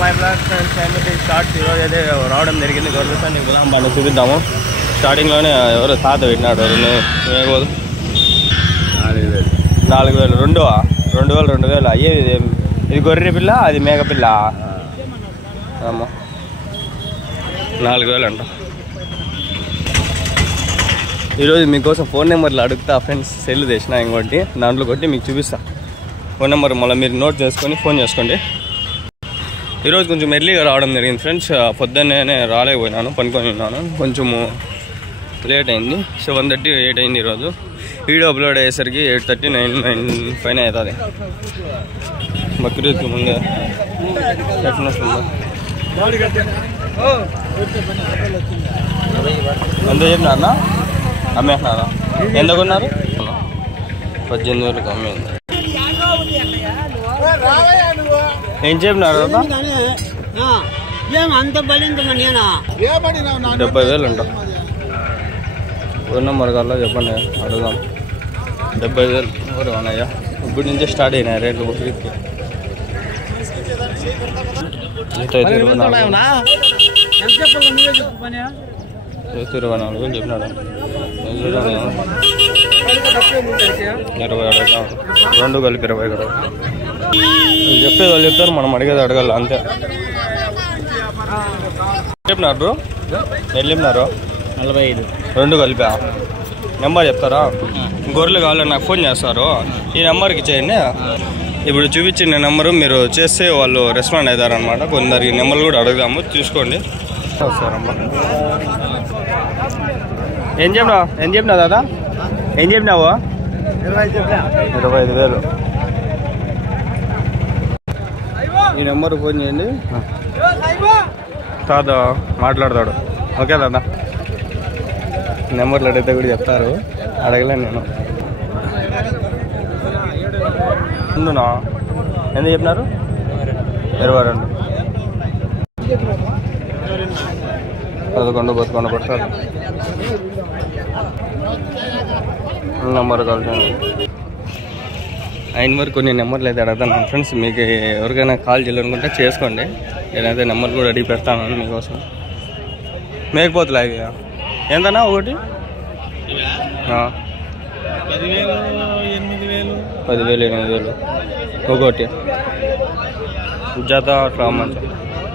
My blog friends start ఈరోజు అయితే రావడం జరిగింది. గొర్రెసాన్ని గులాం బాగా చూపిద్దాము. స్టార్టింగ్లోనే ఎవరో తాత పెట్టినాడు 4,000 2,000 అయ్యే. ఇది గొర్రె పిల్ల, అది మేక పిల్ల. అమ్మ 4,000 అంట. ఈరోజు మీకోసం ఫోన్ నెంబర్లు అడుగుతా ఫ్రెండ్స్. సెల్ తెచ్చిన ఇంకోటి, దాంట్లో కొట్టి మీకు చూపిస్తా. ఫోన్ నెంబర్ మళ్ళీ మీరు నోట్ చేసుకొని ఫోన్ చేసుకోండి. ఈరోజు కొంచెం ఎర్లీగా రావడం జరిగింది ఫ్రెండ్స్. పొద్దున్నే రాలేకపోయినాను, పనుకొని ఉన్నాను. కొంచెము లేట్ అయింది. 7:30 8 అయింది. ఈరోజు వీడియో అప్లోడ్ అయ్యేసరికి 8:30 9 పైన అవుతుంది. బక్రీద్కి ముందే ఎంత చెప్పినారా? అమ్మేస్తున్నారా? ఎంత కొన్నారు? 18,000 అమ్మేది. ఏం చెప్పినారు? 70,000 అంట. ఫోన్ నెంబర్ కల్లా చెప్పండి, అడుగుదాం. 70,000 ఎవరు అన్నయ్యా? ఇప్పుడు నుంచే స్టార్ట్ అయినాయి రేట్లు బక్రీద్కి. 24,000 చెప్పినాడు. 20 అడుగుతాం. 2 కలిపి 20 కదా. చెప్పేది వాళ్ళు చెప్తారు, మనం అడిగేది అడగాల అంతే. చెప్పినారు బ్రో? ఎన్ని చెప్పినారు? 45. 2 కలిపా. నెంబర్ చెప్తారా? గొర్రెలు కావాలని నాకు ఫోన్ చేస్తారు. ఈ నెంబర్కి చేయండి. ఇప్పుడు చూపించిన నెంబరు మీరు చేస్తే వాళ్ళు రెస్పాండ్ అవుతారనమాట. కొందరికి నెంబర్లు కూడా అడుగుదాము, చూసుకోండి. వస్తారమ్మా. ఏం చెప్పినావు దాదా? ఏం చెప్పినావు? 25,000. ఈ నెంబర్ ఫోన్ చేయండి, తాత మాట్లాడతాడు. ఓకే దాదా? నెంబర్లు అడిగితే కూడా చెప్తారు, అడగలేను నేను. ఉండునా? ఎంత చెప్పినారు? 22. 11 పడతారు. నెంబర్ కాల్ చేయండి. అయిన వరకు కొన్ని నెంబర్లు అయితే అడుగుతాను ఫ్రెండ్స్. మీకు ఎవరికైనా కాల్ చేయాలనుకుంటే చేసుకోండి. నేనైతే నెంబర్ కూడా అడిగి పెడతాను మీకోసం. మేకపోతులు అవి ఎంతనా ఒకటి? 10,000 8,000 ఒకటి. జత అట్లా మంచి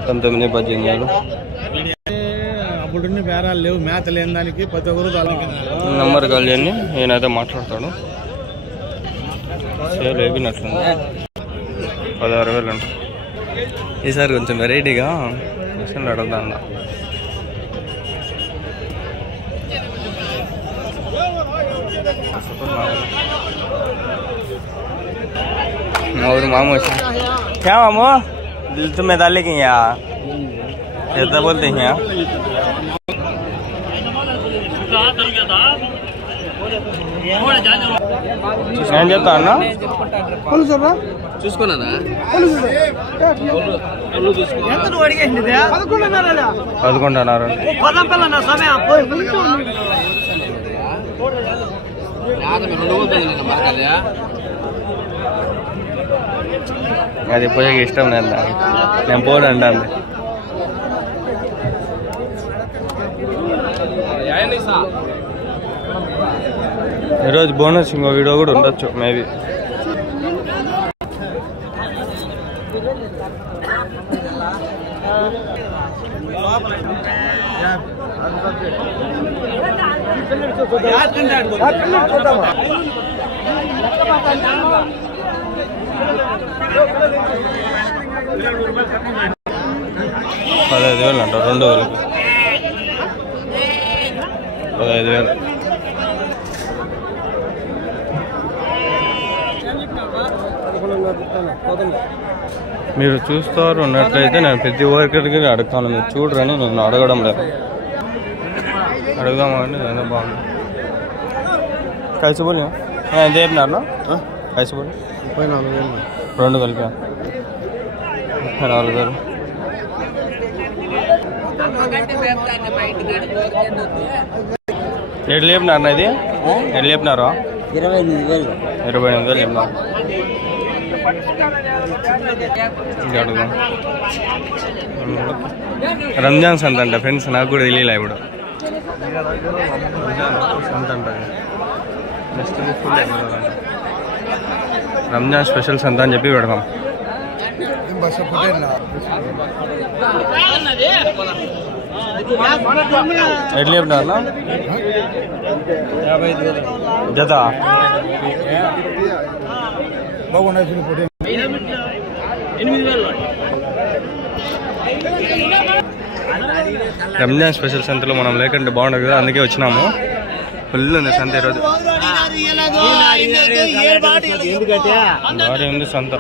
19 18,000. అప్పుడు బేరాలు లేవు, మేత లేని దానికి ప్రతి ఒక్కరు నెంబర్ కాల్ చేయండి, నేనైతే మాట్లాడతాను. సేల్ అయిపోయినట్లుంది. 16,000 అంట. ఈసారి కొంచెం వెరైటీగా క్వశ్చన్లు అడుగుతాను. और मामू क्या मामू तुम्हें डाले कि यहाँ ऐसा बोलते हैं यहाँ? ఏం చెప్తా అన్న? చూసుకున్నా 11,500. అది పోయాక ఇష్టం లేదు దానికి, నేను పోను అంటాను. ఈరోజు బోనస్ ఇంకో వీడియో కూడా ఉండొచ్చు మేబీ. $15,000 అంట. 2 కలిపి 15,000. మీరు చూస్తారు ఉన్నట్లయితే నేను ప్రతి ఒక్కరికి అడుగుతాను, మీరు చూడరని నేను అడగడం లేదు. అడుగుదామండి, ఏదో బాగుంది. కైసబోల్ ఎంత చెప్పినారు? కైసబోల్ 2 కలిపా 34,000. ఎట్లు చెప్పినారు? ఇది ఎట్లు చెప్పినారు? 28,000. 28,000 చెప్పినారు. ఇంకా అడుగుదాం. రంజాన్ సంత అంట ఫ్రెండ్స్, నాకు కూడా తెలియలే ఇప్పుడు. సంత అంట రంజాన్ స్పెషల్ సంత అని చెప్పి పెడదాం. ఎట్లా చెప్పినారు జత? రంజాన్ స్పెషల్ సంతలో మనం లేకుంటే బాగుండదు కదా, అందుకే వచ్చినాము. ఫుల్ ఉంది సంత ఈరోజు, భారీ ఉంది సంత.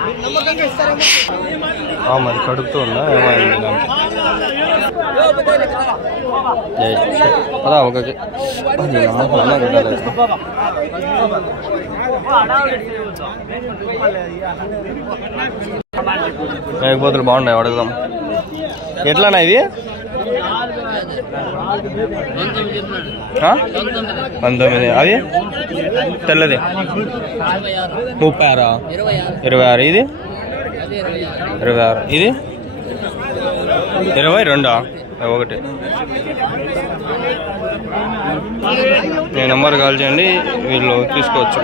మరి కడుపుతూ ఉందా ఏమైంది దానికి? అదా ఒకటి మేకపోతులు బాగున్నాయి, అడుగుదాం. ఎట్లానా ఇవి? 19. అవి తెల్లది 36. 26. ఇది 26. ఇది 22. ఒకటి. నేను నెంబర్ కాల్ చేయండి, వీళ్ళు తీసుకోవచ్చు.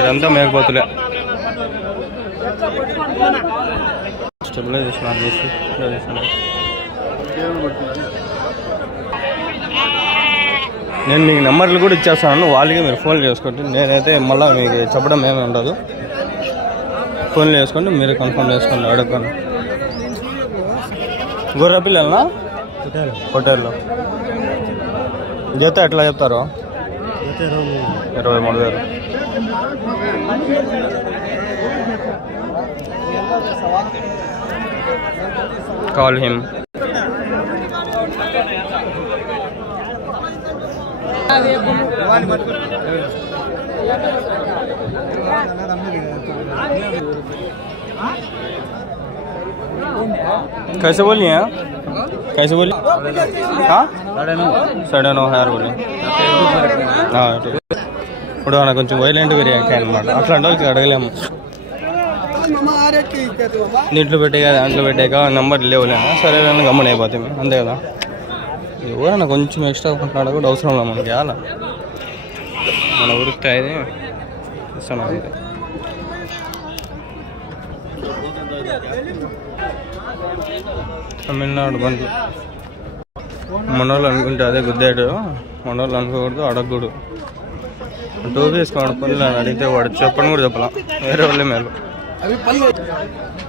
ఇదంతా మేకపోతులే. స్టెబిలైజేషన్ చేసి నేను మీకు నెంబర్లు కూడా ఇచ్చేస్తాను, వాళ్ళకి మీరు ఫోన్ చేసుకోండి. నేనైతే మళ్ళీ మీకు చెప్పడం ఏమి ఉండదు. ఫోన్లు చేసుకోండి, మీరు కన్ఫర్మ్ చేసుకోండి. అడగండి. గొర్రె పిల్లలనా? హోటల్లో జత ఎట్లా చెప్తారు? 23,000. Call him. कैसे बोलिए? कैसे बोलिए? हाँ 9.5 बोलिए. ఇప్పుడు నాకు కొంచెం వైలెంట్ రియాక్ట్ అనమాట. అట్లాంటి వాళ్ళకి అడగలేము. నీటిలో పెట్టాక దాంట్లో పెట్టాక నెంబర్ లేవులేనా, సరే గమ్మని అయిపోతాయి, అంతే కదా. ఎవరైనా కొంచెం ఎక్స్ట్రా కొంటున్నాడు కూడా అవసరం లేదు మనకి. అలా మన ఊరికి అయితే ఇస్తాను అంతే. తమిళనాడు బండ్లు మనోళ్ళు అనుకుంటే అదే గుద్దాడు, మనోళ్ళు అనుకోకూడదు, అడగకూడదు. టోపీ వేసుకోండి పనులు అని అడిగితే వాడు చెప్పని కూడా చెప్పాల, వేరే వాళ్ళే మేలు.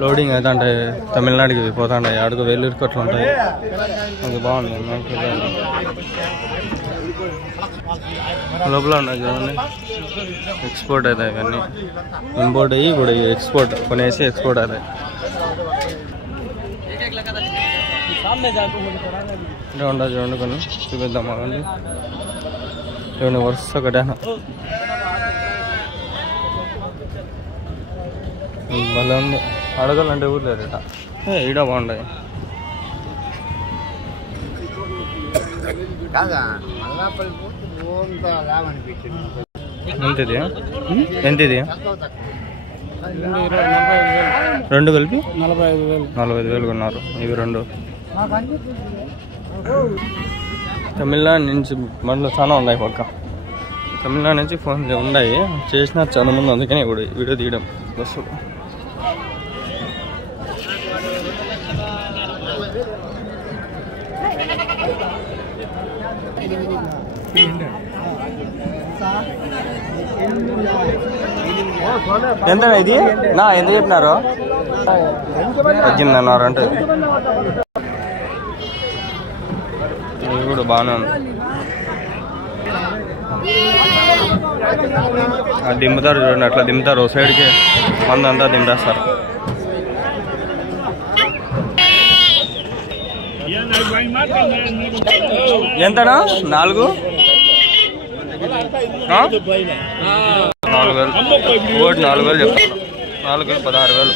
లోడింగ్ అయితే అంటే తమిళనాడుకి పోతాంటాయి, ఆడుకు వేలూరుకి అట్లా ఉంటాయి. అది బాగుంది. లోపల ఉన్నాయి చూడండి, ఎక్స్పోర్ట్ అవుతాయి ఇవన్నీ. ఇంపోర్ట్ అయ్యి ఇప్పుడు ఎక్స్పోర్ట్ కొనేసి ఎక్స్పోర్ట్ అవుతాయి. ఉండదు చూడండి, కొన్ని చూపిద్దాం. అవండి చూడండి, వరుస కట్టాను. భలే ఉంది. అడగాలంటే ఊర్లేదు ఇట. ఈడ బాగుంటాయి. ఎంతది? ఎంతది? 2 కలిపి 45,000 కొన్నారు. ఇవి 2. తమిళనాడు నుంచి బండ్లు చాలా ఉన్నాయి పక్క. తమిళనాడు నుంచి ఫోన్లు ఉన్నాయి, చేసిన చాలా మంది, అందుకని ఇప్పుడు వీడియో తీయడం బస్సు. ఎంత ఇది నా ఎంత చెప్పినారు? తగ్గిందన్నారు అంటే. ఇది కూడా బాగానే ఉంది. దింపుతారు చూడండి, అట్లా దింపుతారు. సైడ్కి మందంతా దింపేస్తారు. ఎంతనా? 4? 4,000. ఒకటి 4,000 చెప్తాను. 4,000 16,000.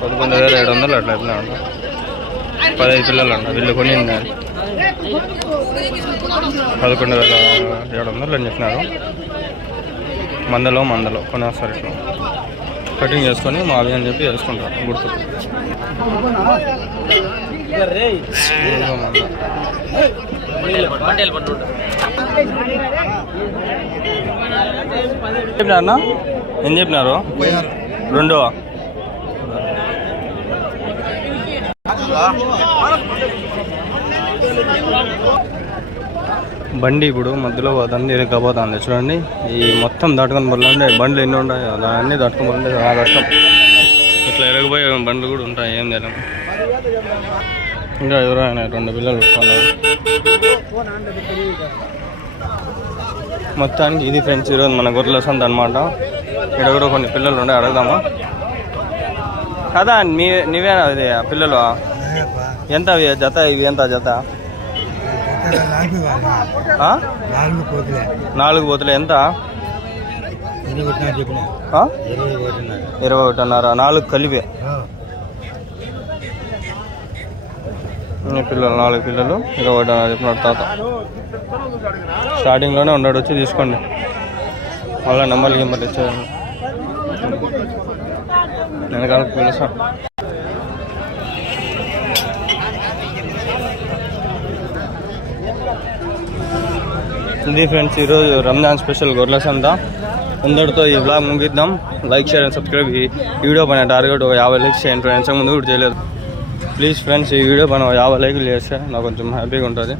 11,700 అట్లా ఎట్లా అంట. 15 పిల్లలు అంట వీళ్ళు కొని 11,700 అని చెప్పినారు. మందలో కొనేస్తారు ఇట్లా కటింగ్ చేసుకొని మావి అని చెప్పి వేసుకుంటారు గుర్తు. చెప్పినారన్నా ఏం చెప్పినారు? 2 బండి ఇప్పుడు మధ్యలో పోతుంది, ఇరకపోతుంది చూడండి. ఈ మొత్తం దాటుకొని పోవాలంటే బండ్లు ఎన్ని ఉంటాయి అన్నీ దాటుకొని పోతుంటే చాలా కష్టం. ఇట్లా ఎరగపోయే బండ్లు కూడా ఉంటాయి, ఏం తెలియదు. ఇంకా ఎవరైనా 2 పిల్లలు వస్తున్నారు. మొత్తానికి ఇది ఫ్రెండ్స్ ఈరోజు మన గొర్రెల సంత అనమాట. ఇక్కడ కూడా కొన్ని పిల్లలు ఉండే, అడుగుదామా కదా? నీవేనా ఇది పిల్లలు? ఎంత అవి జత? ఇవి ఎంత జత? 4 పోతులే. ఎంత? 21.5. 4 కలిపే పిల్లలు, 4 పిల్లలు 21.5 చెప్పినాడు తాత. స్టార్టింగ్లోనే ఉన్నాడు, వచ్చి తీసుకోండి. మళ్ళీ నెంబర్లు గింబర్లు ఇచ్చేయండి. వెనకాల పిలుస్తా. ఇది ఫ్రెండ్స్ ఈరోజు రంజాన్ స్పెషల్ గొర్రెల సంత. అందరితో ఈ బ్లాగ్ ముగిద్దాం. Like, share and subscribe. ఈ వీడియో పైన టార్గెట్ 50 లైక్స్ చేయండి ఫ్రెండ్స్. ముందు కూడా చేయలేదు. ప్లీజ్ ఫ్రెండ్స్ ఈ వీడియో పైన 50 లైక్లు చేస్తే నాకు కొంచెం హ్యాపీగా ఉంటుంది.